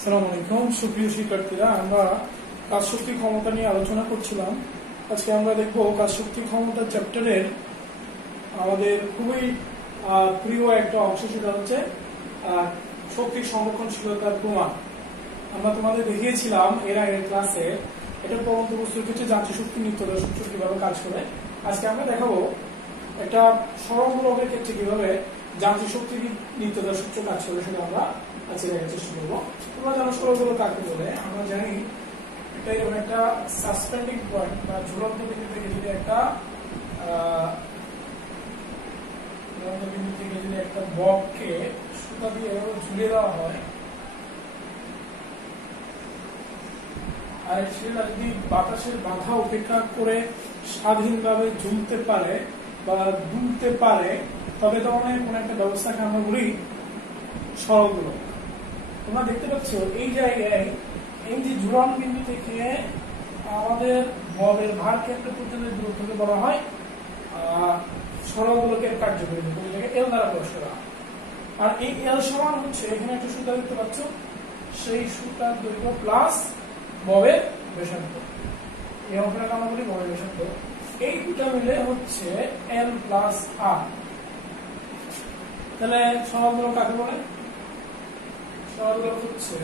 আসসালামু আলাইকুম সুপ্রিয় শিক্ষার্থীরা, আমরা কাজ শক্তি ক্ষমতা নিয়ে আলোচনা করছিলাম। আজকে আমরা দেখব কাজ শক্তি ক্ষমতা চ্যাপ্টারের আমাদের খুবই প্রিয় একটা অংশ, সেটা হচ্ছে শক্তি সংরক্ষণশীলতার প্রমাণ। আমরা তোমাদের দেখিয়েছিলাম এর আগের ক্লাসে এটা পরন্ত বস্তুর ক্ষেত্রে যান্ত্রিক শক্তি নিত্যতা সূত্র কিভাবে কাজ করে। আজকে আমরা দেখাবো একটা সরল গোলকের ক্ষেত্রে কিভাবে যান্ত্রিক শক্তি নিত্যতা সূত্র কাজ করে, সেটা আমরা আজকে দেখার চেষ্টা করবো। তোমরা জানো সরল গোলক কাকে বলে? আমরা জানি এটা এরকম একটা সাসপেন্ডিং পয়েন্ট বা ঝুলন্ত বিন্দু থেকে যদি একটা ববকে সুতা দিয়ে এভাবে ঝুলিয়ে দেওয়া হয়, আর সেটা যদি বাতাসের বাধা উপেক্ষা করে স্বাধীনভাবে ঝুলতে পারে বা দুলতে পারে, তবে ধরনের কোন একটা ব্যবস্থাকে আমরা বলি সরল গোলক। তোমরা দেখতে পাচ্ছ এই জায়গায় এই যে ঝুলন বিন্দু থেকে আমাদের ববের ভার কেন্দ্র পর্যন্ত দূরত্বকে বলা হয় সরল গোলকের কার্যকরী এল দ্বারা প্রকাশ করা। আর এই এল সমান হচ্ছে এখানে একটা সুতা দেখতে পাচ্ছ, সেই সুতার দৈর্ঘ্য প্লাস ববের ব্যাসার্ধ, এই অংশটাকে আমরা বলি ববের ব্যাসার্ধ। এই দুটা মিলে হচ্ছে এল প্লাস আর। তাহলে সরল গোলক কাকে বলে? সরল গোলক হচ্ছে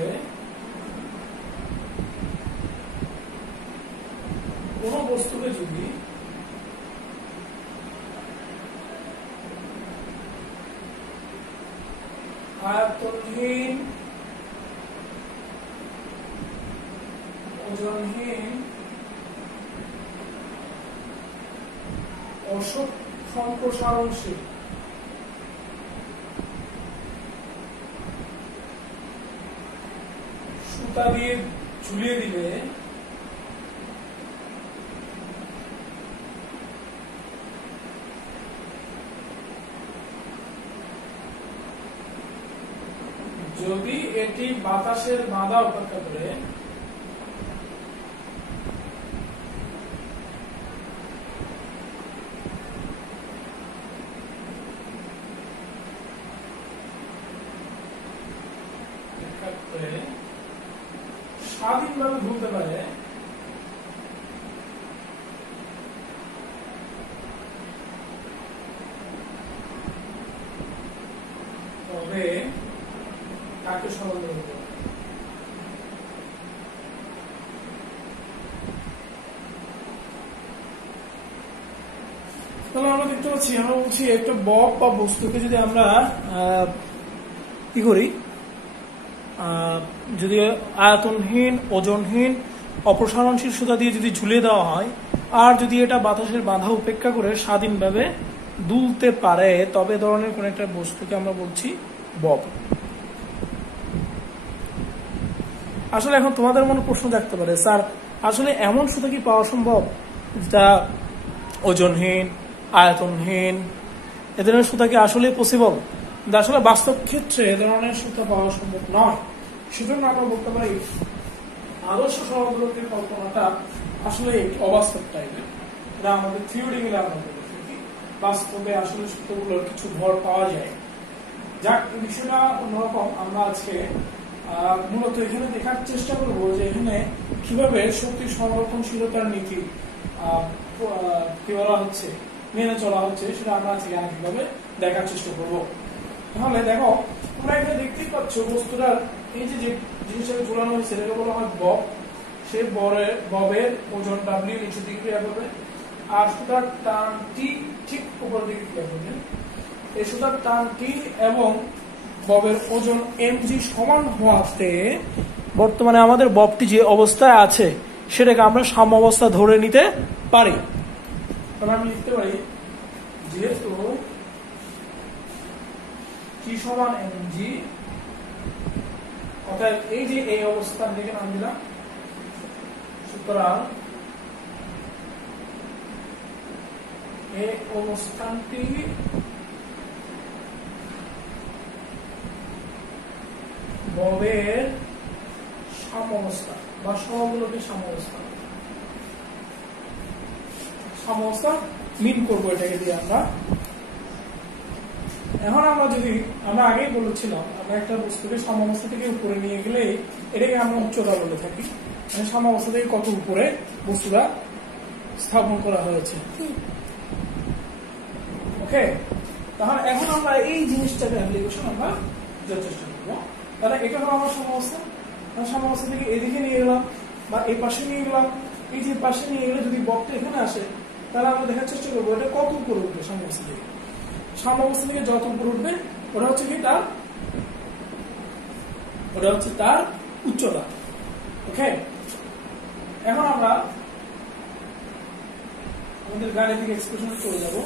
কোন বস্তুকে যদি আয়তনহীন, ওজনহীন, সম্প্রসারণশীল সুতা দিয়ে ঝুলিয়ে দিলে যদি এটি বাতাসের বাধা উপেক্ষা করে স্বাধীনভাবে ঘুরতে পারে, তবে তাকে সরল গোলক বলে। তাহলে আমরা দেখতে পাচ্ছি, আমরা বলছি একটা বব বা বস্তুকে যদি আমরা কি করি, যদি আয়তনহীন, ওজনহীন, অপসারণশীল সুতা দিয়ে যদি ঝুলিয়ে দেওয়া হয়, আর যদি এটা বাতাসের বাধা উপেক্ষা করে স্বাধীনভাবে দুলতে পারে, তবে ধরনের কোন একটা বস্তুকে আমরা বলছি বব। আসলে এখন তোমাদের মনে প্রশ্ন থাকতে পারে, স্যার আসলে এমন সুতা কি পাওয়া সম্ভব যেটা ওজনহীন, আয়তনহীন, এ ধরনের সুতা কি আসলে পসিবল? কিন্তু আসলে বাস্তব ক্ষেত্রে এ ধরনের সুতা পাওয়া সম্ভব নয়। সেজন্য আমরা বলতে পারি আদর্শ সরল গোলকের কল্পনাটা আসলে একটি অবাস্তব টাইপের। এটা আমাদের থিওরি মিলে আমরা বলে থাকি, বাস্তবে আসলে সুতোগুলোর কিছু ভর পাওয়া যায়। যাক, এই বিষয়টা অন্যরকম। আমরা আজকে মূলত এখানে দেখার চেষ্টা করবো যে এখানে কিভাবে শক্তি সংরক্ষণশীলতার নীতি কি বলা হচ্ছে, মেনে চলা হচ্ছে, সেটা আমরা আজকে গাণিতিকভাবে দেখার চেষ্টা করবো। তাহলে দেখো, তোমরা এখানে দেখতেই পাচ্ছ বস্তুটার এই যে জিনিসটাকে ঝোলানো হয়েছে এটাকে বলা হয় বব। সেই ববের ওজন ডাব্লিউ নিচের দিকে ক্রিয়া করবে, আর সুতার টান টি ঠিক উপরের দিকে ক্রিয়া করবে। এই সুতার টান টি এবং ববের ওজন এমজি সমান হওয়াতে বর্তমানে আমাদের ববটি যে অবস্থায় আছে সেটাকে আমরা সাম্য অবস্থা ধরে নিতে পারি। তাহলে আমি লিখতে পারি যেহেতু টি সমান এমজি, অর্থাৎ এই যে এই অবস্থান থেকে নাম দিলাম, সুতরাং এই অবস্থানটি ববের সাম্যাবস্থা বা সহগোলকের সাম্যাবস্থা। সাম্যাবস্থা মিন করবো এটাকে দিয়ে আমরা। এখন আমরা আগেই বলেছিলাম আমরা একটা বস্তুকে সাম্যাবস্থা থেকে উপরে নিয়ে গেলে এটাকে আমরা উচ্চতা বলে থাকি, মানে সাম্যাবস্থা থেকে কত উপরে বস্তুটা স্থাপন করা হয়েছে। ওকে, তাহলে এখন আমরা এই জিনিসটাকে অ্যাপ্লিকেশন আমরা বোঝার চেষ্টা করবো। তাহলে এটা হলো আমার সাম্যাবস্থা, সাম্যাবস্থা থেকে এদিকে নিয়ে গেলাম বা এই পাশে নিয়ে গেলাম, এই যে পাশে নিয়ে গেলে যদি বক্রটা এখানে আসে তাহলে আমরা দেখার চেষ্টা করবো এটা কত উপরে উঠবে সাম্যাবস্থা থেকে। সাম্যাবস্থা থেকে যত উপরে উঠবে ওটা হচ্ছে কি তার উচ্চতা। ওকে, এখন আমরা আমাদের গাণিতিক এক্সপ্রেশনে চলে যাব।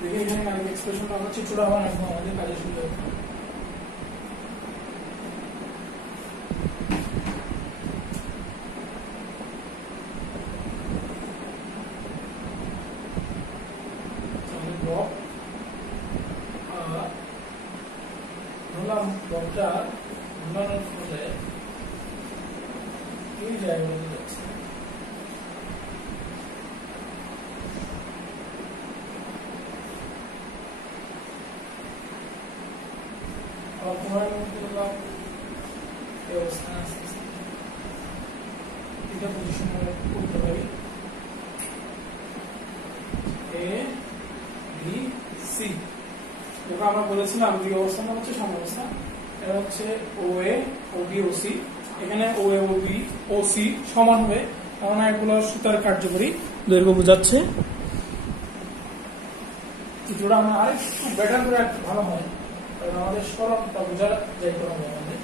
দেখি এখানে গাণিতিক এক্সপ্রেশনটা আমরা চিত্রটা আবার রাখবো আমাদের কাজের সুবিধা। বক্রটা ঘূর্ণানোর ফলে এই জায়গায় যাচ্ছে, এটা পজিশন করতে পারি এ বি সি। আমরা বলেছিলাম বি অবস্থানটা হচ্ছে সাম্যাবস্থা, এটা হচ্ছে ও এ ও বি ও সি। এখানে ও এ ও বি ও সি সমান হবে, কারণ এগুলো সুতার কার্যকরী দৈর্ঘ্য বোঝাচ্ছে। চিত্রটা আমরা আরেকটু বেটার করে একটু ভালো হয়, কারণ আমাদের সরলটা বোঝা যাইতে হবে আমাদের।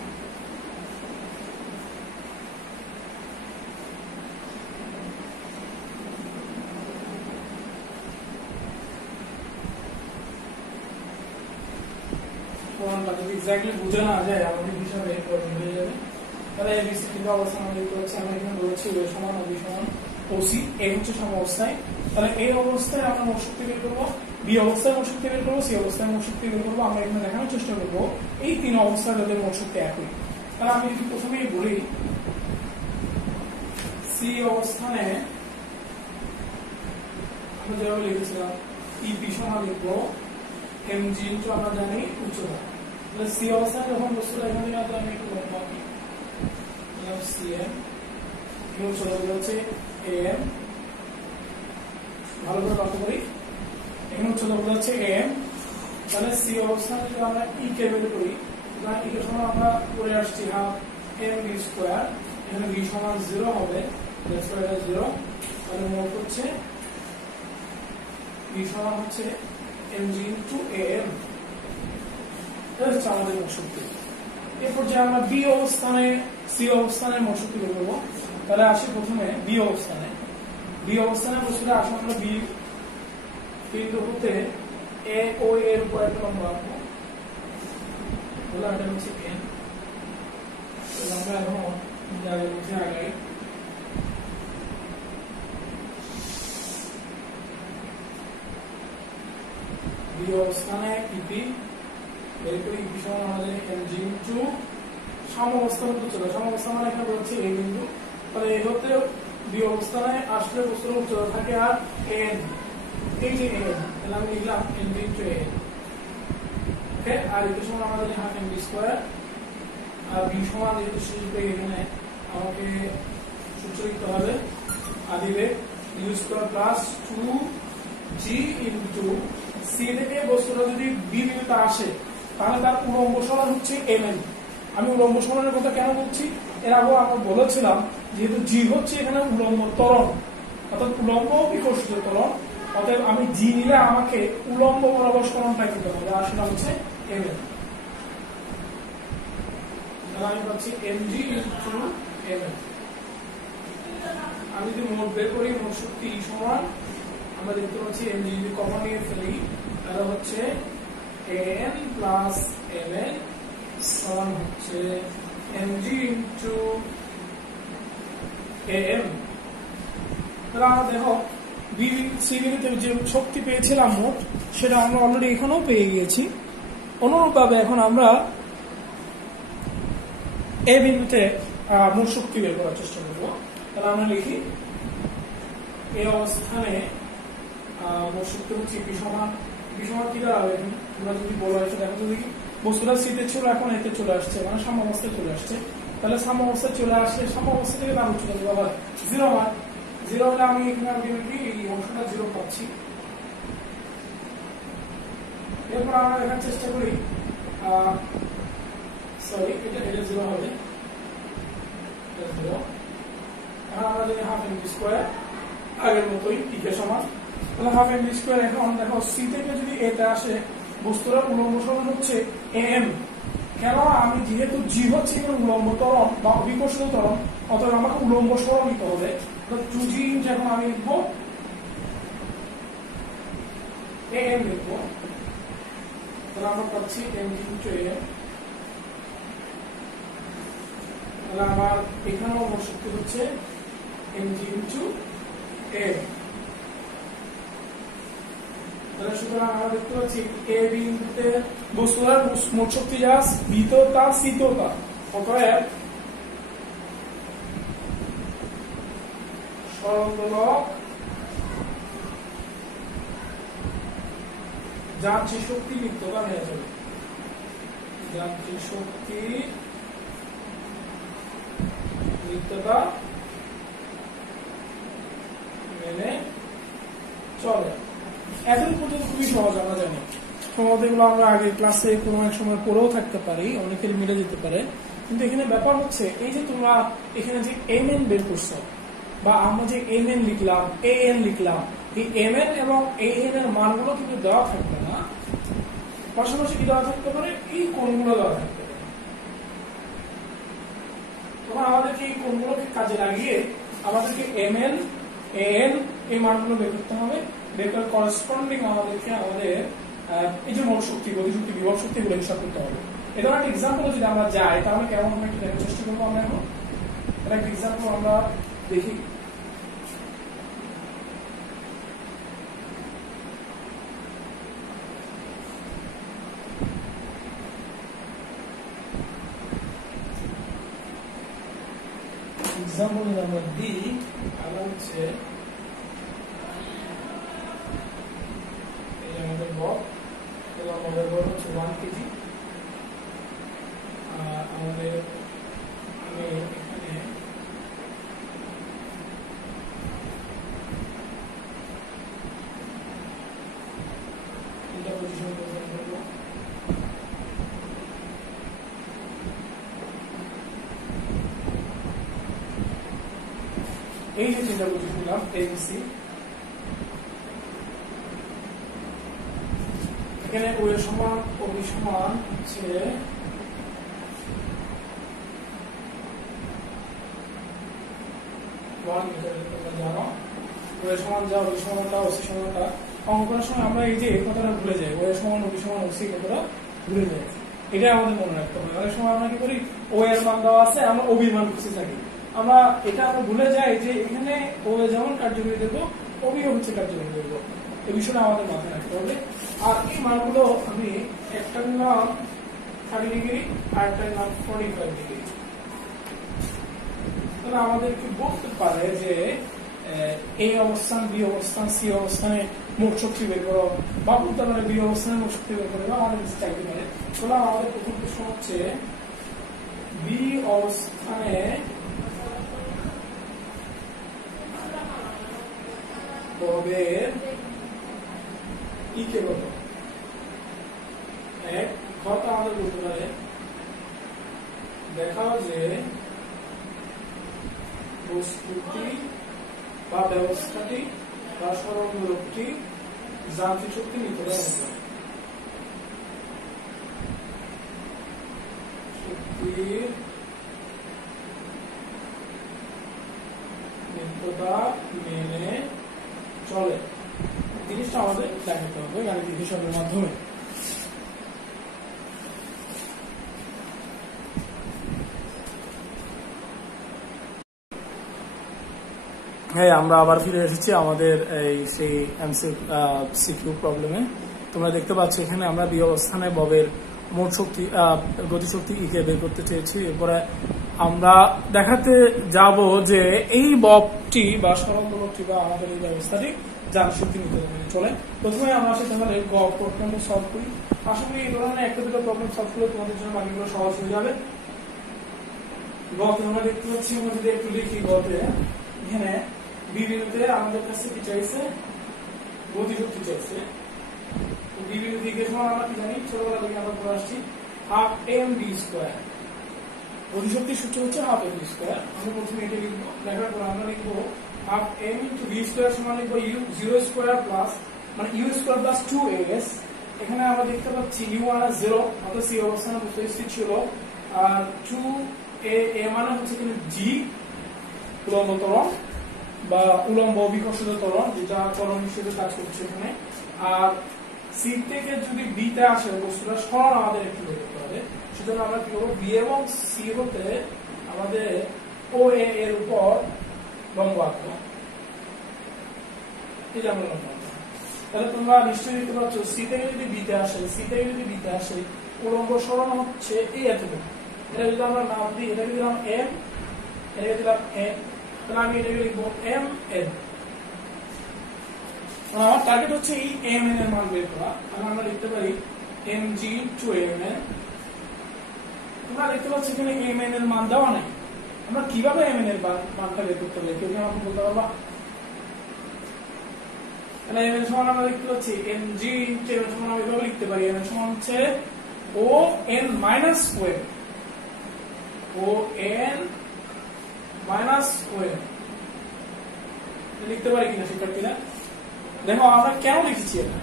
যদি এক্স্যাক্টলি বুঝে না যায় আমাদের হিসাবে হয়ে যাবে। তাহলে এবিসি কিন্তু অবস্থান আমরা দেখতে পাচ্ছি, আমরা এখানে বলেছি ও সমান ও বি সমান ওসি, এই হচ্ছে সাম্যাবস্থায়। তাহলে এই অবস্থায় আমরা মোট শক্তি বের করবো, বি অবস্থায় মোট শক্তি বের করবো, সি অবস্থায় মোট শক্তি বের করবো। আমরা এখানে দেখানোর চেষ্টা করবো এই তিন অবস্থায় যাদের মোট শক্তি একই। তাহলে আমি যদি প্রথমেই বলি সি অবস্থানে আমরা যেভাবে লিখেছিলাম ইপি সমান লিখবো এমজি ইনটু আমরা জানি উচ্চতা। তাহলে সি অবস্থানে যখন বস্তুটা এখানে আসবে আমি একটু বলবো সিএম, উচ্চতা হচ্ছে এএম, ভালো করে লক্ষ্য করি এখানে উচ্চতা হচ্ছে এএম। তাহলে সি অবস্থানে যদি আমরা ই কে বের করি, সুতরাং ই এর সমান আমরা করে আসছি হাফ এম বি স্কোয়ার, এখানে বি সমান 0 হবে, দ্যাটস হোয়াই এটা 0। তাহলে মোট হচ্ছে বি সমান হচ্ছে mg into am, এটা হচ্ছে আমাদের মোট শক্তি। এরপর যে আমরা বি অবস্থানে সি অবস্থানের মোট শক্তি বের করবো, তাহলে আসি প্রথমে বি অবস্থানে। বি অবস্থানে বসলে আসলে আমরা বি বিন্দু হতে এ ও এর উপর একটা লম্ব আঁকবো, বলে এটা হচ্ছে এন। আমরা এখন জায়গায় মধ্যে আগাই। বি অবস্থানে ইপি বের করি, ইপি সমান আমাদের এমজি ইনটু সাম্যাবস্থার উচ্চতা। সাম্যাবস্থা মানে এখানে বলছে এই বিন্দু, তাহলে এই হতে বি অবস্থানে আসলে বস্তুর উচ্চতা থাকে আর এন, এই যে এন, তাহলে আমি লিখলাম এমজি ইনটু এন। ওকে, আর ইপি সমান আমাদের হাফ এমবি স্কয়ার, আর বি সমান যেহেতু শিখবে এখানে আমাকে সূত্র লিখতে হবে আদিবেগ U square plus 2g into C থেকে বস্তুটা যদি বি বিন্দুতে আসে তাহলে তার উলম্ব সরণ হচ্ছে mn। আমি উলম্ব সরণের কথা কেন বলছি, এর আগে আমরা বলেছিলাম যেহেতু জি হচ্ছে এখানে উলম্ব ত্বরণ, অর্থাৎ উলম্ব বিকর্ষিত ত্বরণ, অতএব আমি জি নিলে আমাকে উলম্ব বরাবর সরণটা দিতে হবে, আসলে হচ্ছে mn। তাহলে আমি পাচ্ছি mg ইনটু mn। আমি যদি মোট বের করি, মোট শক্তি সমান আমরা দেখতে পাচ্ছি mg যদি কমন নিয়ে ফেলি তাহলে হচ্ছে an প্লাস mn সমান হচ্ছে mg ইনটু am। তাহলে আমরা দেখো বি সি বিন্দুতে যে শক্তি পেয়েছিলাম মোট, সেটা আমরা অলরেডি এখানেও পেয়ে গিয়েছি। অনুরূপভাবে এখন আমরা এ বিন্দুতে মোট শক্তি বের করার চেষ্টা করবো। তাহলে আমরা লিখি এই অবস্থানে মোট শক্তি হচ্ছে পি সমান কি দাঁড়াবে? তোমরা যদি বলো এটা দেখো, যদি বস্তুটা সিতে ছিল এখন এতে চলে আসছে, মানে সাম্য অবস্থায় চলে আসছে, তাহলে সাম্য অবস্থায় চলে আসলে সাম্য অবস্থা থেকে দাম চলে যাবে আবার 0 মান। 0 হলে আমি এখানে আলটিমেটলি এই অংশটা 0 পাচ্ছি। এরপর আমরা দেখার চেষ্টা করি, সরি এটা 0 হবে, আমরা যদি হাফ এম ভি স্কোয়ার আগের মতোই টিকে সমান, তাহলে হাফ এম ভি স্কোয়ার। এখন দেখো সি থেকে যদি এটা আসে, বস্তুর উলম্ব সমান হচ্ছে এম। কেন? আমি যেহেতু জি হচ্ছে এখানে উলম্ব ত্বরণ বা অভিকর্ষিত ত্বরণ, অতএব আমাকে উলম্ব সরণ নিতে হবে। 2g যখন আমি লিখবো এম লিখবো, তাহলে আমরা পাচ্ছি এম ইন্টু এম। তাহলে আমার এখানেও মোট শক্তি হচ্ছে এম জি ইন্টু এম। তাহলে সুতরাং আমরা দেখতে পাচ্ছি এ বিন্দুতে বস্তুর মোট শক্তি যা বিতেও তা সিতেও তা, অতএব সরলদোলক যান্ত্রিক শক্তি বৃত্তটা নেওয়া যাবে, যান্ত্রিক শক্তি বৃত্তটা মেনে চলে। এখন পর্যন্ত খুবই সহজ, আমরা জানি সম্ভবত এগুলো আমরা আগে ক্লাসে কোনো এক সময় পড়েও থাকতে পারি, অনেকের মিলে যেতে পারে। কিন্তু এখানে ব্যাপার হচ্ছে এই যে তোমরা এখানে যে এম এন বের করছো, বা আমরা যে এম এন লিখলাম, এ এন লিখলাম, এই এম এন এবং এ এন এর মানগুলো কিন্তু দেওয়া থাকবে না, পাশাপাশি কি দেওয়া থাকতে পারে? এই কোণগুলো দেওয়া থাকতে পারে। তখন আমাদেরকে এই কোণগুলোকে কাজে লাগিয়ে আমাদেরকে এম এন, এ এন এই মানগুলো বের করতে হবে। বের করে করসপন্ডিং আমাদেরকে আমাদের এই যে মোট শক্তি, গতিশক্তি, বিভব শক্তি গুলো হিসাব করতে হবে। এটা একটা এক্সাম্পল যদি আমরা যাই তাহলে কেমন হবে একটু দেখার চেষ্টা করবো আমরা এখন। এটা একটা এক্সাম্পল আমরা দেখি। এক্সাম্পল যদি আমরা দিই তাহলে হচ্ছে আমাদের বল, আমাদের বল হচ্ছে 1 কেজি। আমাদের আমি এখানে তিনটা পজিশন করব। এই যে তিনটা পজিশন নিলাম এবিসি, এখানে ও এর সমান ও বি সমান হচ্ছে 1 মিটার। তোমরা জানো ও এর সমান যা, ও সমানটা, ও সি সমানটা অঙ্কনের সময় আমরা এই যে কথাটা ভুলে যাই, ও এর সমান ও বি সমান ও সি কথাটা ভুলে যাই। এটাই আমাদের মনে রাখতে হবে। অনেক সময় আমরা কি করি, ও এর মান দেওয়া আছে, আমরা ও বির মান খুঁজে থাকি। আমরা ভুলে যাই যে এখানে ও যেমন কার্যকরী দেবো, ও বিও হচ্ছে কার্যকরী দেবো। এই বিষয়টা আমাদের মাথায় রাখতে হবে। আর এই মানগুলো আমি একটা নিলাম 30 ডিগ্রি আর একটা নিলাম 45 ডিগ্রি। তাহলে আমাদেরকে বলতে পারে যে এই অবস্থান, বি অবস্থান, সি অবস্থানে মোট শক্তি বের করো, বা বলতে পারে বি অবস্থানে মোট শক্তি বের করো, বা আমাদের চাইতে পারে। তাহলে আমাদের প্রথম প্রশ্ন হচ্ছে বি অবস্থানে ববের ই কে কত? এক কথা আমাদের বলতে পারে দেখাও যে বস্তুটি বা ব্যবস্থাটি বা সরলদোলকটি যান্ত্রিক শক্তি নির্ভর শক্তির নিত্যতা মেনে চলে। জিনিসটা আমাদের দেখাতে হবে গাণিতিক হিসাবের মাধ্যমে। হ্যাঁ, আমরা আবার ফিরে এসেছি আমাদের এই সেই সিকিউ প্রবলেমে। তোমরা দেখতে পাচ্ছ এখানে আমরা বি অবস্থানে ববের মোট শক্তি, গতিশক্তি ইকে বের করতে চেয়েছি। এরপরে আমরা দেখাতে যাব যে এই ববটি বা সরলদোলকটি বা আমাদের এই ব্যবস্থাটি যার শক্তি নিতে চলে। প্রথমে আমরা তাহলে প্রবলেম সলভ করি। আশা করি এই ধরনের একটা দুটো প্রবলেম সলভ করলে তোমাদের জন্য বাকিগুলো সহজ হয়ে যাবে। গতে আমরা দেখতে পাচ্ছি, আমরা যদি একটু লিখি গতে, এখানে বিবিতে আমাদের কাছে কি চাইছে, গতিশক্তি চাইছে। বিবির দিকে সমান আমরা কি জানি, ছোটবেলা থেকে আমরা পড়ে আসছি হাফ এম ডি স্কোয়ার। গতিশক্তির সূত্র হচ্ছে হাফ এম ডি স্কোয়ার। আমরা প্রথমে এটা লিখবো, লেখার পর আমরা লিখবো half M into V square সমান লিখবো ইউ জিরো স্কোয়ার প্লাস মানে ইউ স্কোয়ার প্লাস 2as। এখানে আমরা দেখতে পাচ্ছি ইউ মানে 0, অর্থাৎ সি অবস্থানে উপস্থিত ছিল, আর 2a মানে হচ্ছে কিন্তু জি উলম্ব ত্বরণ বা উলম্ব অভিকর্ষিত ত্বরণ, যেটা ত্বরণ হিসেবে কাজ করছে এখানে। আর সি থেকে যদি বিতে আসে বস্তুটা সরণ আমাদের একটু বের করতে হবে। সেজন্য আমরা কি করবো, বি এবং সি হতে আমাদের ও এর উপর লম্ব আঁকবো। এটা আমরা লম্ব আঁকবো। তাহলে তোমরা নিশ্চয়ই দেখতে পাচ্ছ সি থেকে যদি বিতে আসে উলম্ব সরণ হচ্ছে এই এতটুকু। এটা যদি আমরা নাম দিই, এটাকে দিলাম এম, এটাকে দিলাম এন, তাহলে আমি এটাকে লিখবো এম এন। আমার টার্গেট হচ্ছে এই এম এন এর মান বের করা। তাহলে আমরা লিখতে পারি M G to M N. তোমরা দেখতে পাচ্ছ এখানে এম এন এর মান দেওয়া নাই। আমরা কিভাবে এম এন এর মানটা বের করতে পারি, কেউ কি আমাকে বলতে পারবা? তাহলে এম এন সমান আমরা দেখতে পাচ্ছি M G to M N সমান আমরা এভাবে লিখতে পারি, এম এন সমান হচ্ছে O N minus O M, O N minus O M লিখতে পারি কিনা শিক্ষার্থীরা? দেখো আমরা কেন লিখেছি এটা,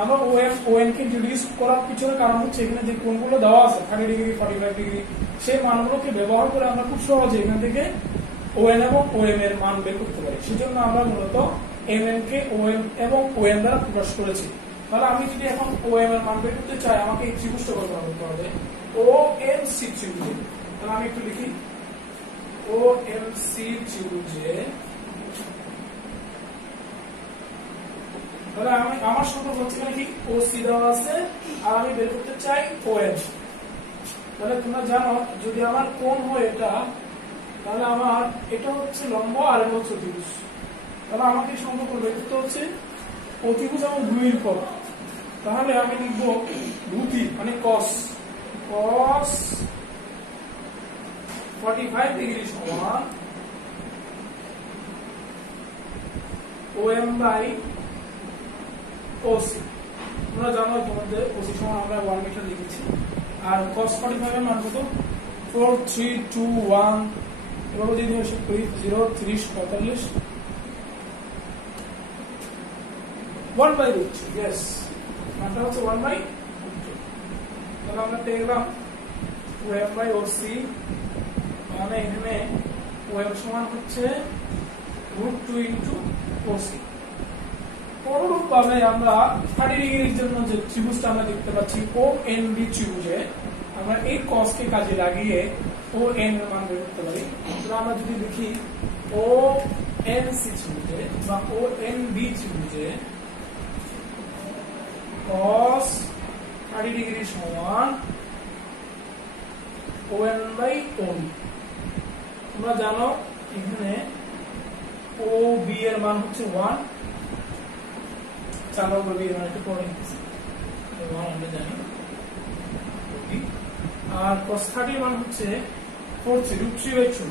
আমরা ও এন কে রিডিউস করার পিছনে কারণ হচ্ছে এখানে যে কোণগুলো দেওয়া আছে 30 ডিগ্রি 45 ডিগ্রি, সেই মানগুলোকে ব্যবহার করে আমরা খুব সহজে এখান থেকে ও এন এবং ও এম এর মান বের করতে পারি। সেজন্য আমরা মূলত এম এন কে ও এম এবং ও এন দ্বারা প্রকাশ করেছি। তাহলে আমি যদি এখন ও এম এর মান বের করতে চাই, আমাকে এই ত্রিভুজটা গঠন করতে হবে ও এম সি ত্রিভুজে। তাহলে আমি একটু লিখি ও এম সি ত্রিভুজে। তাহলে আমার সম্পর্ক হচ্ছে কি ও সি দেওয়া আছে আর আমি বের করতে চাই ও এন। তাহলে তোমরা জানো যদি আমার কোণ হয় এটা, তাহলে আমার এটা হচ্ছে লম্ব আর এটা হচ্ছে অতিভুজ। তাহলে আমাকে সম্পর্ক বের করতে হচ্ছে অতিভুজ এবং ভূমির কোণ। তাহলে আমি লিখব ভূতি মানে কস 45 ডিগ্রি সমান ও এম বাই ওসি। তোমরা জানো তোমাদের ওসি সমান আমরা 1 মিটার লিখেছি, আর cos 45 এর মান কত 4321 এভাবে যদি হিসাব করি 0 30 45 1/√2। यस, মানটা হচ্ছে 1/√2। তাহলে আমরা পেয়ে গেলাম ওএম বাই ওসি, মানে এখানে ওএম সমান হচ্ছে √2 ইনটু ওসি। অনুরূপভাবে আমরা 30 ডিগ্রির জন্য যে ত্রিভুজটা আমরা দেখতে পাচ্ছি ও এন বি ত্রিভুজে, আমরা এই cos কে কাজে লাগিয়ে ও এন এর মান বের করতে পারি। তাহলে আমরা যদি দেখি ও এন সি ত্রিভুজে বা ও এন বি ত্রিভুজে cos 30 ডিগ্রি সমান O N by O B. তোমরা জানো এখানে ও বি এর মান হচ্ছে 1। চালো বলি আমরা একটু পরে নিচ্ছি, আমরা জানি আর cos 30 মান হচ্ছে 43/2।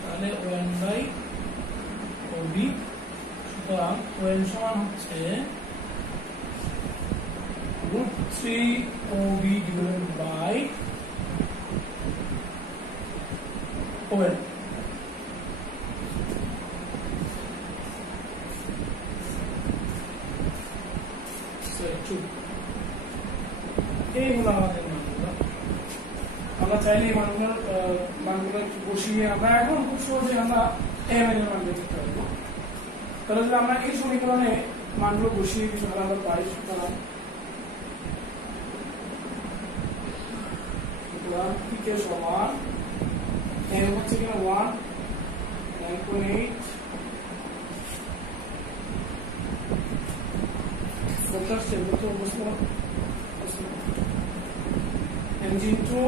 তাহলে ওএন বাই ওবি, সুতরাং ওএন সমান হচ্ছে √3 ওবি ডিভাইডেড বাই ওএন। এই হলো আমাদের মানগুলো। আমরা চাইলে এই মানগুলো বসিয়ে আমরা এখন খুব সহজে আমরা এম এর মান বের করতে পারবো। তাহলে যদি আমরা এই সমীকরণে মানগুলো বসিয়ে দিই তাহলে আমরা পাই সুতরাং কে সমান এম হচ্ছে কিনা 1 9.8 50 mg into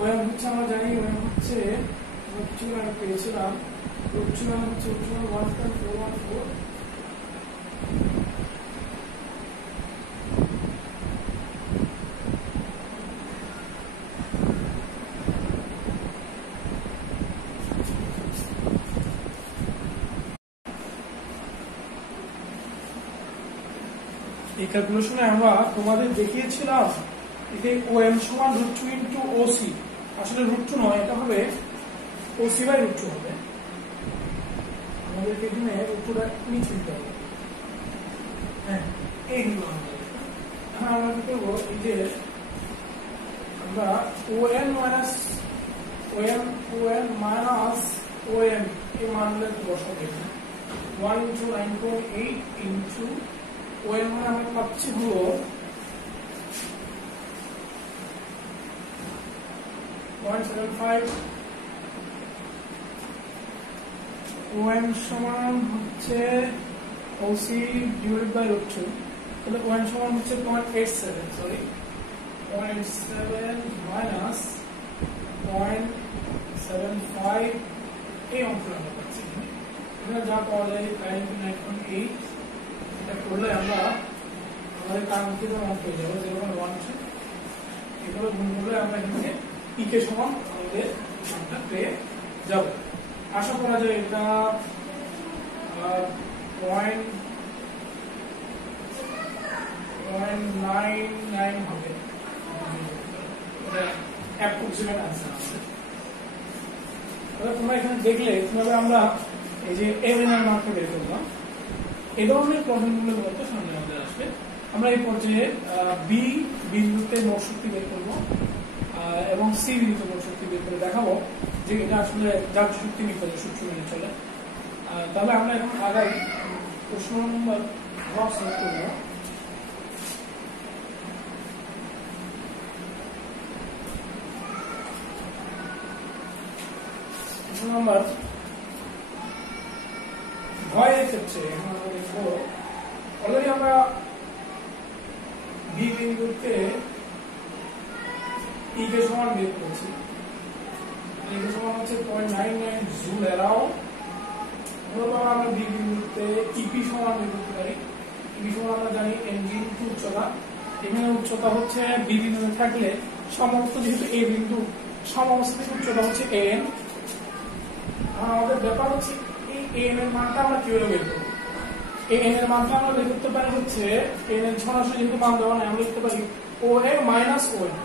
ওএম হচ্ছে আমরা জানি ওএম হচ্ছে আমরা কিছু আগে পেয়েছিলাম উচ্চমান হচ্ছে উচ্চমান 1.414 এই ক্যালকুলেশনে আমরা তোমাদের দেখিয়েছিলাম এতে ওএম সমান √2 ইন্টু ওসি আসলে √2 নয় এটা হবে ওসি বাই √2 হবে আমাদের এখানে √2টা নিচে দিতে হবে হ্যাঁ এই হলো আমরা আমরা কি করব এই যে আমরা ওএম মাইনাস ওএম এই মানগুলো বসাবো 1 ইন্টু 9.8 ইন্টু ওএম মানে আমরা পাচ্ছি হলো 0.75 ওএম সমান হচ্ছে ওসি ডিভাইডেড বাই √2 তাহলে ওএম সমান হচ্ছে 0.87 সরি 0.87 মাইনাস 0.75 এই অঙ্কটা আমরা পাচ্ছি এখানে যা পাওয়া যায় 9.8 এটা করলে আমরা আমাদের কাঙ্ক্ষিত মান পেয়ে যাবো 0.12 এগুলো গুণ করলে আমরা এখানে পিকে সমান আমাদের মানটা পেয়ে যাব আশা করা যায় এটা 0.99 হবে এটা অ্যাপ্রক্সিমেট आंसर আছে তাহলে তোমরা এখানে দেখলে কিভাবে আমরা এই যে এম এর মানটা বের করলাম এই ধরনের প্রবলেমগুলো মতো সামনে আমাদের আসবে আমরা এই পর্যায়ে বি বিন্দুতে মোট শক্তি বের করব এবং সি বিন্দুতে মোট শক্তি বের করে দেখাবো যে এটা আসলে যার শক্তি নির্ভর সূত্র মেনে চলে তাহলে আমরা এখন আগাই প্রশ্ন নম্বর 10 সলভ করব প্রশ্ন নম্বর ভয়ের ক্ষেত্রে এখন আমরা দেখব অলরেডি আমরা বি বিন্দুতে ই কে সমান বের করেছি ই কে সমান হচ্ছে 0.99 জুল অ্যারাউন্ড মূলত আমরা বি বিন্দুতে ইপি সমান বের করতে পারি ইপি সমান আমরা জানি এনজি ইনটু উচ্চতা এখানে উচ্চতা হচ্ছে বি বিন্দুতে থাকলে সমস্ত যেহেতু এ বিন্দু সমস্ত উচ্চতা হচ্ছে এন আমাদের ব্যাপার হচ্ছে এই এন এর মানটা আমরা কিভাবে বের করব এই এন এর মানটা আমরা বের করতে পারি হচ্ছে এন এর সরাসরি যেহেতু মান দেওয়া নাই আমরা লিখতে পারি ও এ মাইনাস ও এন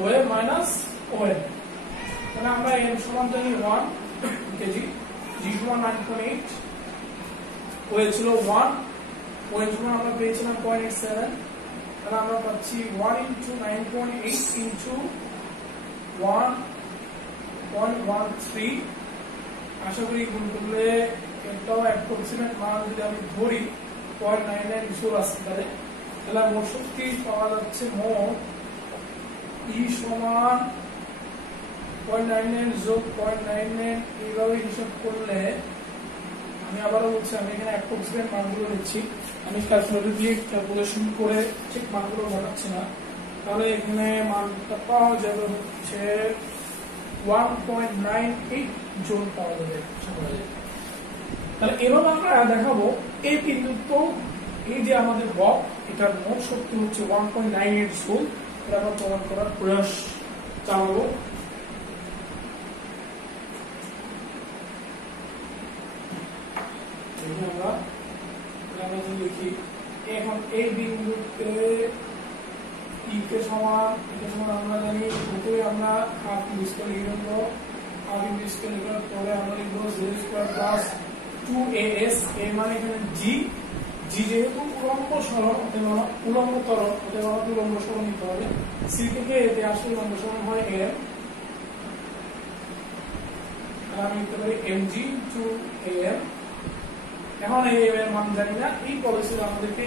ও এ মাইনাস ও এন তাহলে আমরা এন সমান জানি 1 কেজি জি সমান 9.8 ও এ ছিল 1 ও এন সমান আমরা পেয়েছিলাম 0.87 তাহলে আমরা পাচ্ছি 1 ইনটু 9.8 ইনটু 1.13 আশা করি গুণ করলে এটাও অ্যাপ্রক্সিমেট মান যদি আমি ধরি 0.99 জুল আসতে পারে তাহলে মোট শক্তি পাওয়া যাচ্ছে মোট ই সমান 0.99 যোগ 0.99 এইভাবে হিসাব করলে আমি আবারও বলছি আমি এখানে অ্যাপ্রক্সিমেট মানগুলো নিচ্ছি আমি ক্যালকুলেটর দিয়ে ক্যালকুলেশন করে ঠিক মানগুলো বসাচ্ছি না তাহলে এখানে মানটা পাওয়া যাবে হচ্ছে 1.98 জুল পাওয়া যাবে তাহলে এবার আমরা দেখাবো এই বিন্দুতে এই যে আমাদের বক এটার মোট শক্তি হচ্ছে 1.98 জুল এটা আমরা প্রমাণ করার প্রয়াস চালাবো আমরা যদি লিখি এখন এই বিন্দুতে ই কে সমান আমরা জানি দুটোই আমরা হাফ ইনস্কয়ার লিখব হাফ ইনস্কয়ার লিখার পরে আমরা লিখব 0 স্কয়ার প্লাস 2as এ মানে এখানে জি জি যেহেতু উলম্ব সরণ উলম্ব ত্বরণ উলম্ব সরণ নিতে হবে সি থেকে এতে আসলে উলম্ব সরণ হয় এম আমি লিখতে পারি mg টু am এখন এই এম এর মান জানি না এই পলিসি আমাদেরকে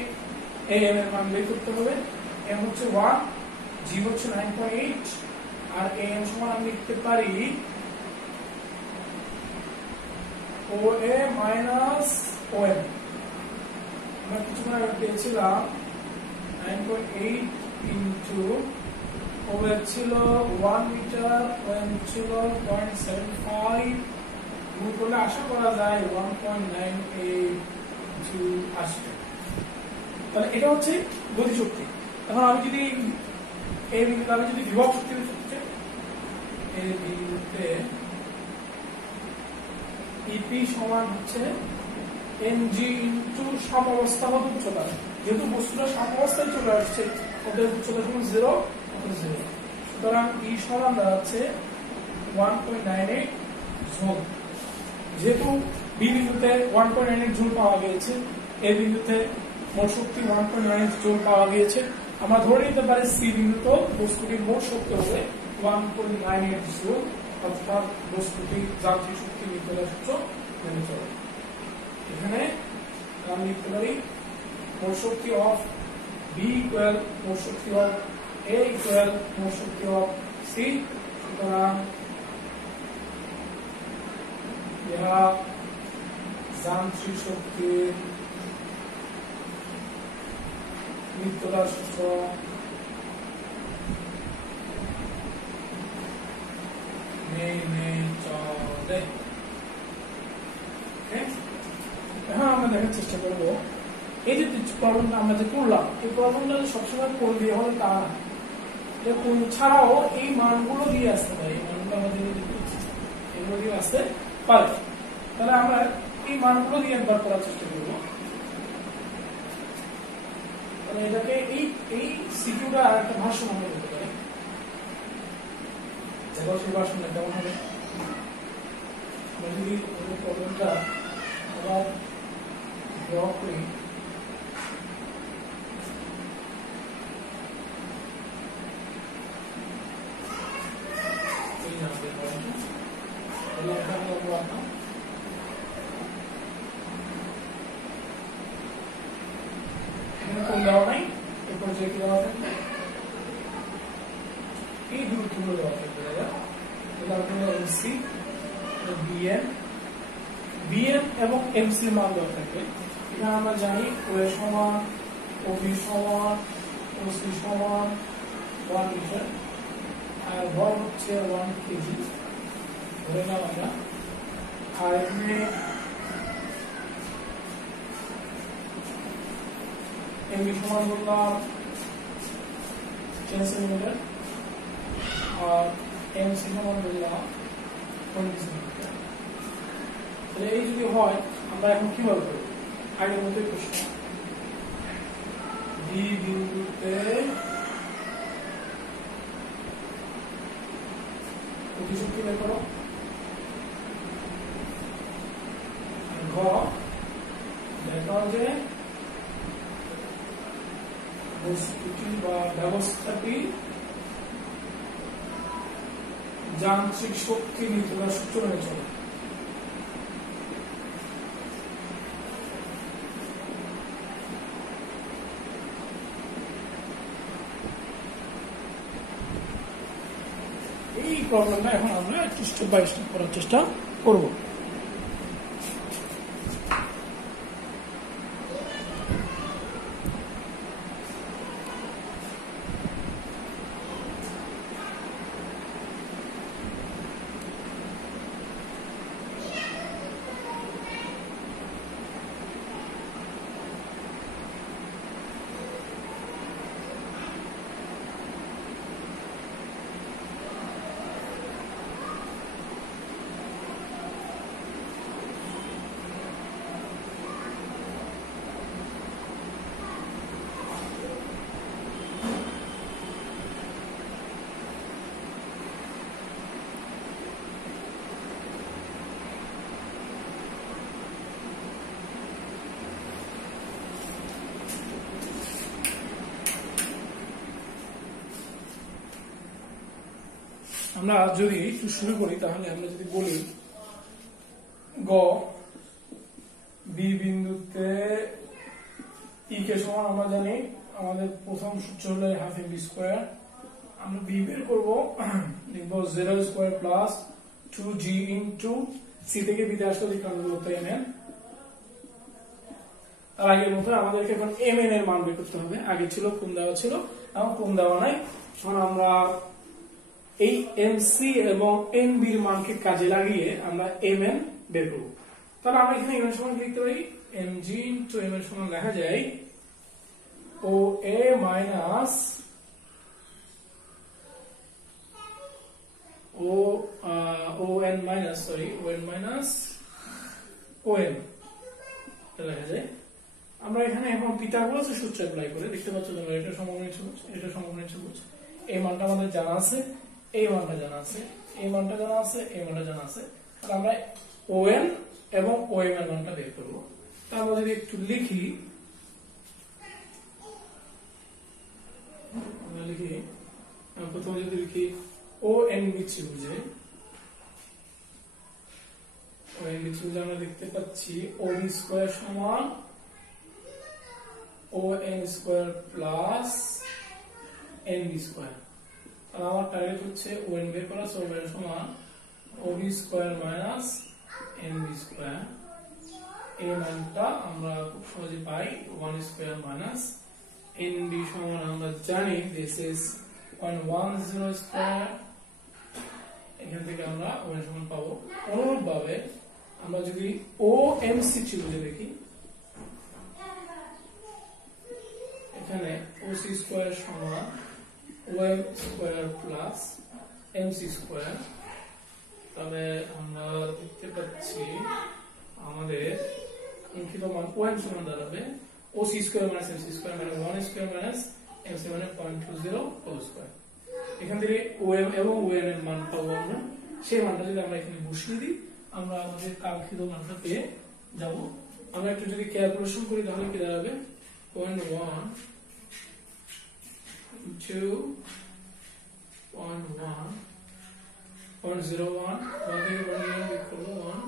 এই এম এর মান বের করতে হবে এম হচ্ছে 1 জি হচ্ছে 9.8 আর এম সমান আমি লিখতে পারি ও এ মাইনাস ও এম আমরা কিছুক্ষণ আগে পেয়েছিলাম 9.8 ইন্টু ওয়েভ ছিল 1 মিটার, ওয়েভ ছিল 0.75, গুণ করলে আশা করা যায় 1.98 জুল আসবে। তাহলে এটা হচ্ছে গতিশক্তি। এখন আমি যদি এই বিন্দুতে আমি যদি বিভব শক্তি লিখতে, এই বিন্দুতে ইপি সমান হচ্ছে mg ইনটু সাম্যাবস্থাগত উচ্চতা। যেহেতু বস্তুটা সাম্যাবস্থায় চলে আসছে, ওদের উচ্চতা সমান 0, সুতরাং ই সমান দাঁড়াচ্ছে 1.98 জুল। যেহেতু বি বিন্দুতে 1.98 জুল পাওয়া গিয়েছে, এ বিন্দুতে মোট শক্তি 1.98 জুল পাওয়া গিয়েছে, আমরা ধরে নিতে পারি সি বিন্দুতে বস্তুটির মোট শক্তি হবে 1.98 জুল, অর্থাৎ বস্তুটির যান্ত্রিক শক্তি নির্ণয়ের সূত্র মেনে চলে। এখানে আমরা লিখতে পারি মোট শক্তি অফ বি ইকুয়াল মোট শক্তি অফ এ ইকুয়াল মোট শক্তি অফ সি। সুতরাং ইহা যান্ত্রিক শক্তির নিত্যতার সূত্র মেনে চলে। এখন আমরা দেখার চেষ্টা করবো এই যে প্রবলেমটা আমরা যে করলাম, এই প্রবলেমটা সবসময় করে দিয়ে হলে তা না, ছাড়াও এই মানগুলো দিয়ে আসতে পারে, এই মানগুলো আমাদের এগুলো দিয়ে আসতে পারে। তাহলে আমরা এই মানগুলো দিয়ে একবার করার চেষ্টা করবো। তাহলে এটাকে এই সিকিউটা আর একটা ভাষ্য আমরা দিতে পারি। দেখো সেই ভাষ্যটা কেমন হবে। যদি প্রবলেমটা আবার ড্র করি, দেওয়া নাই, এই পর্যায়ে কি দেওয়া থাকবে, এই দূরত্বগুলো দেওয়া থাকবে। এমসি, বিএম এবং এমসি মান দেওয়া থাকবে। এখানে আমরা জানি ওয়ে সমান, ওবি সমান, ওসি সমান 1 মিটার, আর ভর হচ্ছে 1 কেজি ধরে নাও আমরা। আর এখানে এমবি সমান বললাম 10 সেন্টিমিটার, আর এমসি সমান বললাম 20 সেন্টিমিটার। এই যদি হয় আমরা এখন কিভাবে করব, আগের মতোই প্রশ্ন। বি বিন্দুতে গতিশক্তি বের করো, ঘ দেখাও যে বস্তুটি বা ব্যবস্থাটি যান্ত্রিক শক্তি নির্ণয়ের সূত্র মেনে চলে। এই প্রবলেমটা এখন আমরা একটু স্টেপ বাই স্টেপ করার চেষ্টা করব। আমরা যদি একটু শুরু করি, তাহলে আমরা যদি বলি গ বি বিন্দুতে ই কে সমান আমরা জানি আমাদের প্রথম সূত্র হলো হাফ এম বি স্কোয়ার। আমরা বি বের করবো, লিখবো 0 square plus 2g into C থেকে বিতে আসলে কারণ করতে এনে তার আগের মতো আমাদেরকে এখন mn এর মান বের করতে হবে। আগে ছিল কোন দেওয়া ছিল, এখন কোন দেওয়া নাই। এখন আমরা এই mc এবং nb এর মানকে কাজে লাগিয়ে আমরা mn বের করব। তাহলে আমরা এখানে mn সমান লিখতে পারি mg into mn সমান লেখা যায় OA minus ON minus ON লেখা যায়। আমরা এখানে এখন পিথাগোরাসের সূত্র অ্যাপ্লাই করে দেখতে পাচ্ছ তোমরা এটা সমকোণী ত্রিভুজ, এটা সমকোণী ত্রিভুজ। এই মানটা আমাদের জানা আছে, এই মানটা জানা আছে, এই মানটা জানা আছে, এই মানটা জানা আছে। তাহলে আমরা ON এবং OM এর মানটা বের করব। তাহলে আমরা যদি একটু লিখি, প্রথমে যদি লিখি ONB ত্রিভুজে আমরা দেখতে পাচ্ছি OB স্কয়ার সমান ON square plus NB square. তাহলে আমার টার্গেট হচ্ছে ON বের করা, সো ON সমান OB square minus NB square. এই মানটা আমরা খুব সহজে পাই 1 স্কয়ার মাইনাস NB সমান আমরা জানি দিস ইজ 0.10 স্কয়ার। এখান থেকে আমরা ON সমান পাবো। অনুরূপভাবে আমরা যদি OMC ত্রিভুজে দেখি, এখানে OC স্কয়ার সমান OM square plus MC square. তবে আমরা দেখতে পাচ্ছি আমাদের ইনফিনিট মান OM সমান দাঁড়াবে OC square minus MC square মানে 1 স্কয়ার মাইনাস MC মানে 0.20 হোল স্কয়ার। এখান থেকে OM এবং ON এর মান পাবো আমরা। সেই মানটা যদি আমরা এখানে বসিয়ে দিই, আমরা আমাদের কাঙ্ক্ষিত মানটা পেয়ে যাব। আমরা একটু যদি ক্যালকুলেশন করি তাহলে কি দাঁড়াবে 0.1 into 0.1 0.01 1 থেকে 1 বিয়োগ করব 1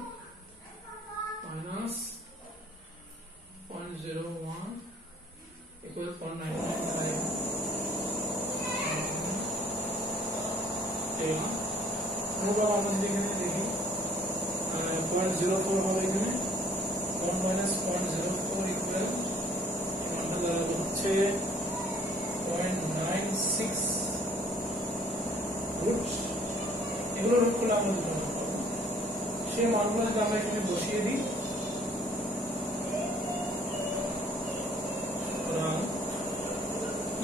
minus 0.01 equal 0.995 এই অনুপাত আমরা যদি এখানে দেখি 0.04 হবে এখানে 1 minus 0.04 equal মানটা দাঁড়াবে হচ্ছে 0.96 রুট। এগুলো রুট করলে আমরা দুটো মান পাবো। সেই মানগুলো যদি আমরা এখানে বসিয়ে দিই, সুতরাং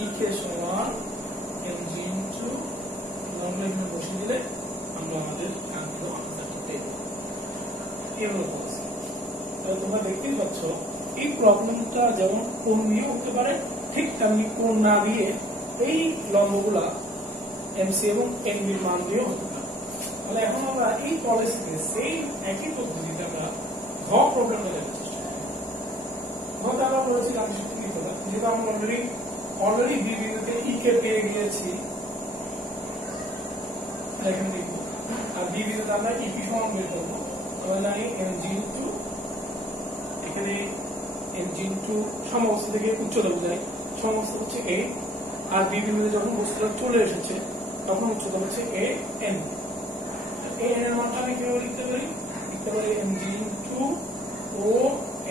ই কে সমান mg ইনটু আমরা এখানে বসিয়ে দিলে আমরা আমাদের কাঙ্ক্ষিত আনসারটা পেয়ে যাবো। এগুলো বলছি। তাহলে তোমরা দেখতেই পাচ্ছ এই প্রবলেমটা যেমন কোণ দিয়ে উঠতে পারে, ঠিক তেমনি কোণ না দিয়ে এই লম্বগুলা এমসি এবং এনবির মান দিয়ে হতে পারে। তাহলে এখন আমরা এই পলিসিতে সেই একই পদ্ধতিতে আমরা ঘ প্রবলেমটা দেখার চেষ্টা করি। ঘতে আমরা বলেছি গাণিতিক কি করলাম, যেহেতু আমরা অলরেডি বি বিন্দুতে ই কে পেয়ে গিয়েছি, এখানে দেখব আর বি বিন্দুতে আমরা ইপি সমান বের করবো। আমরা জানি mg ইনটু এখানে mg ইনটু সমবস্তু থেকে উচ্চতা বোঝায়, সমবস্তু হচ্ছে a, আর বি বিন্দুতে যখন বস্তুটা চলে এসেছে তখন উচ্চতা হচ্ছে a n। a n এর মানটা আমি কিভাবে লিখতে পারি mg into o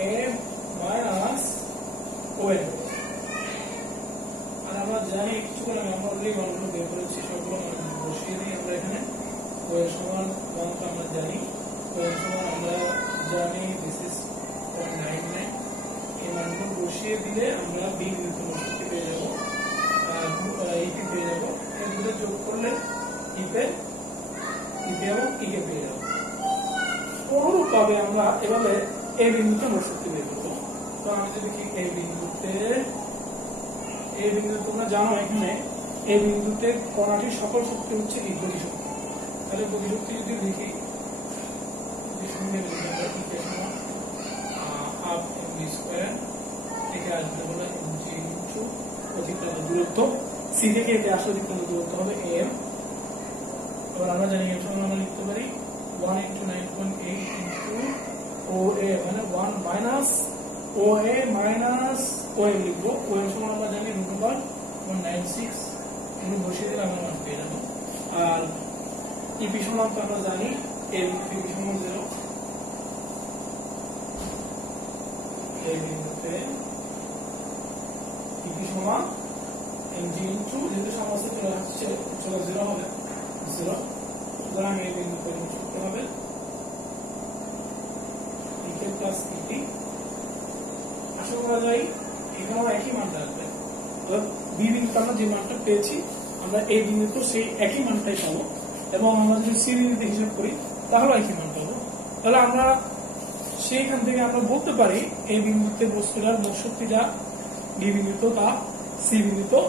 a minus o n। আর আমরা জানি কিছুক্ষণ আগে আমরা অলরেডি মানগুলো বের করেছি, সবগুলো মান বসিয়ে দিই আমরা এখানে। o এর সমান মানটা আমরা জানি, o এর সমান আমরা জানি দিস ইজ 0.99। এই মানগুলো বসিয়ে দিলে আমরা বি বিন্দুতে শক্তি পেয়ে যাবো, আর ইপি পেয়ে যাবো। এর দুটো যোগ করলে ইপি এবং ইকে পেয়ে যাবো। অনুরূপভাবে আমরা এভাবে এই বিন্দুতে মোট শক্তি বের করবো। তো আমি যদি দেখি এই বিন্দুতে তোমরা জানো এখানে এই বিন্দুতে কণাটির সকল শক্তি হচ্ছে এই গতিশক্তি। তাহলে গতিশক্তি যদি লিখি, হাফ এমভি স্কয়ার থেকে আসবে হলো mg ইনটু অতিক্রান্ত দূরত্ব, সি থেকে এতে আসলে অতিক্রান্ত দূরত্ব হবে am। এবার আমরা জানি এর সমান আমরা লিখতে পারি 1 into 9.8 into OA মানে 1 minus OA minus OM লিখবো। OM সমান আমরা জানি √196, এখানে বসিয়ে দিলে আমরা মান পেয়ে যাবো। আর ইপি সমান তো আমরা জানি ইপি সমান 0। এই বিন্দুতে সমান mg ইনটু যেহেতু সমস্ত চলে 0 হবে 0, সুতরাং এই বিন্দু পরিমাণ সূত্র হবে ek প্লাস et। আশা করা যায় এখানেও একই মানটা আসবে। বি বিন্দুতে আমরা যে মানটা পেয়েছি আমরা এই বিন্দুতে সেই একই মানটাই পাবো, এবং আমরা যদি সি বিন্দুতে হিসাব করি তাহলে একই মান পাবো। তাহলে আমরা সেইখান থেকে আমরা বলতে পারি এই বিন্দুতে বস্তুটার মোট শক্তিটা বি বিন্দুতেও তা, সি বিন্দুতেও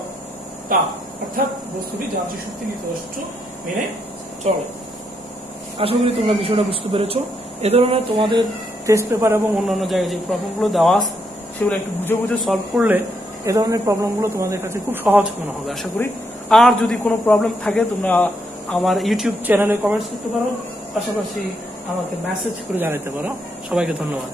তা, অর্থাৎ বস্তুটি যান্ত্রিক শক্তি নীতিশাস্ত্র মেনে চলে। আশা করি তোমরা বিষয়টা বুঝতে পেরেছো। এ ধরনের তোমাদের টেস্ট পেপার এবং অন্যান্য জায়গায় যে প্রবলেমগুলো দেওয়া আছে সেগুলো একটু বুঝে বুঝে সলভ করলে এ ধরনের প্রবলেমগুলো তোমাদের কাছে খুব সহজ মনে হবে আশা করি। আর যদি কোনো প্রবলেম থাকে তোমরা আমার ইউটিউব চ্যানেলে কমেন্টস করতে পারো, পাশাপাশি আমাকে মেসেজ করে জানাতে পারো। সবাইকে ধন্যবাদ।